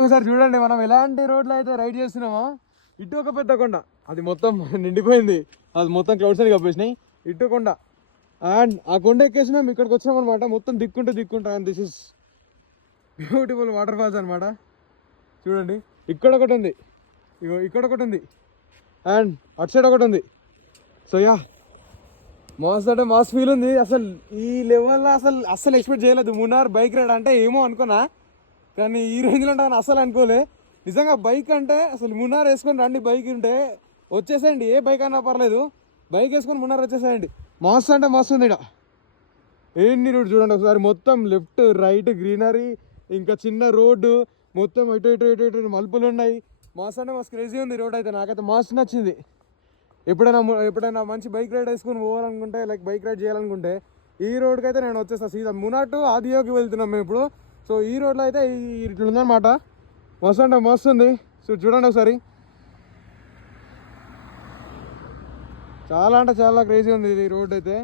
ఒకసారి చూడండి మనం ఎలాంటి రోడ్లు అయితే రైడ్ చేస్తున్నామో. ఇటు ఒక పెద్ద కొండ, అది మొత్తం నిండిపోయింది, అది మొత్తం క్లౌడ్స్ అని కప్పేసినాయి. ఇటు కొండ, అండ్ ఆ కొండ ఎక్కేసినాం, ఇక్కడికి వచ్చినాం అనమాట. మొత్తం దిక్కుంటా and this is beautiful waterfalls అనమాట. చూడండి ఇక్కడ ఒకటి ఉంది, ఇగో ఇక్కడ ఒకటి ఉంది, అండ్ అటు సైడ్ ఒకటి ఉంది. సో యా, మాస్ అంటే మాస్ ఫీల్ ఉంది. అసలు ఈ లెవెల్లో అస్సలు ఎక్స్పెక్ట్ చేయలేదు మున్నార్ బైక్ రైడ్ అంటే. ఏమో అనుకున్నా, కానీ ఈ రేంజ్లో ఉంటాను అస్సలు అనుకోలే. నిజంగా బైక్ అంటే అసలు మున్నార్ వేసుకొని రండి, బైక్ ఉంటే వచ్చేసేయండి, ఏ బైక్ అయినా పర్లేదు, బైక్ వేసుకొని మున్నార్ వచ్చేసేయండి. మస్తు అంటే మస్తు ఉంది. ఇక్కడ ఏంటి రోడ్ చూడండి ఒకసారి, మొత్తం లెఫ్ట్ రైట్ గ్రీనరీ, ఇంకా చిన్న రోడ్డు, మొత్తం ఇటు మలుపులు ఉన్నాయి. మస్తు అంటే మస్తు క్రేజీ ఉంది రోడ్ అయితే. నాకైతే మస్తు నచ్చింది. ఎప్పుడైనా మంచి బైక్ రైడ్ వేసుకొని పోవాలనుకుంటే, లైక్ బైక్ రైడ్ చేయాలనుకుంటే ఈ రోడ్కి అయితే నేను వచ్చేస్తాను సీదా. మున్నార్ టు ఆదియోగి వెళ్తున్నాం మేము ఇప్పుడు. సో ఈ రోడ్లో అయితే ఇట్లా ఉందన్నమాట. మస్తు అంటే మస్తు ఉంది. సో చూడండి ఒకసారి, చాలా అంటే చాలా క్రేజీ ఉంది ఇది రోడ్ అయితే.